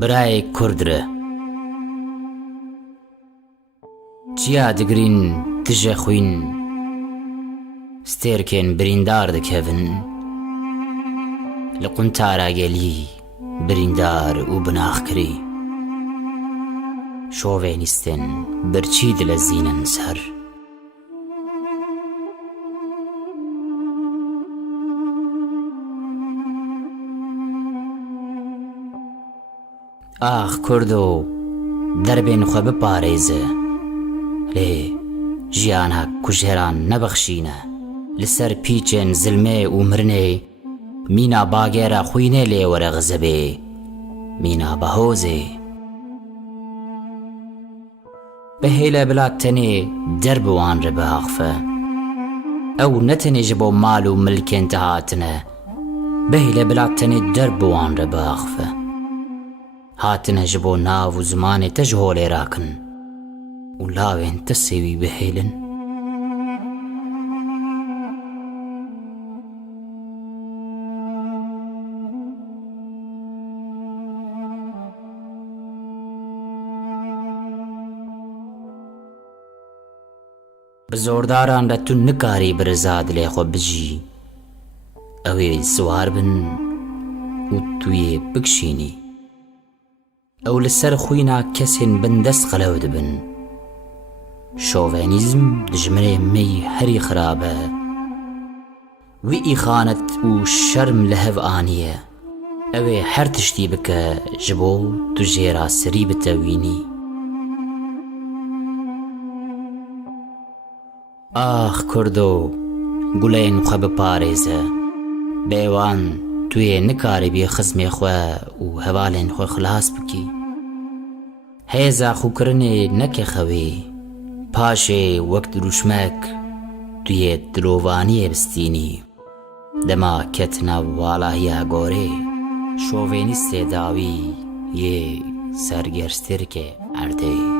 برای کردره چیا دگرین تجه خوین سترکن بریندار دکهون لقنتارا گلی بریندار و بناخ کری شوه نیستن برچی دل زینن سر آخ کردو دربین خو بپارێزە لێ ژیانە کوژێران نەبەخشینە لەسەر پیچێن زلمێ و مرنێ مینا باگێرە خوینێ لێ وەرەغزە بێ مینا بەهۆزێ بەهێلە بلات تەنێ دەربوان ڕباخفە ئەو نەتەنێ ji بۆ ماڵ و ملکێن تەهاتنە بەهێلە بلات تەنێ دەربوان ڕباخفە هاتنە ji بۆ ناو و زمانێ تە ji هۆلێ راکن و لاوێن تە سێوی بهێلن bi zordاran re tu nikarî bi riza dilê xwe bijî ew ê siwar bin û tu yê bikişînî ew li ser xwîna kesên bindest qelew dibin şovenîzm dijminê mey herî xirab e wî îxanet û şerm li hev aniye ew ê her tiştî bike ji bo tu jêra serî bitewînî آخ کردو گلین خو بپارێزە بێوان تو یê nikarî bî xizmê xwe û hevalên xwe xilas bikî hêza xwekirinê neke xewê paşê wek dirûşmek tu yê dilovaniyê bistînî dema ketina walahiya gorê şovênîstê dawî yê sergerstêrkê erdê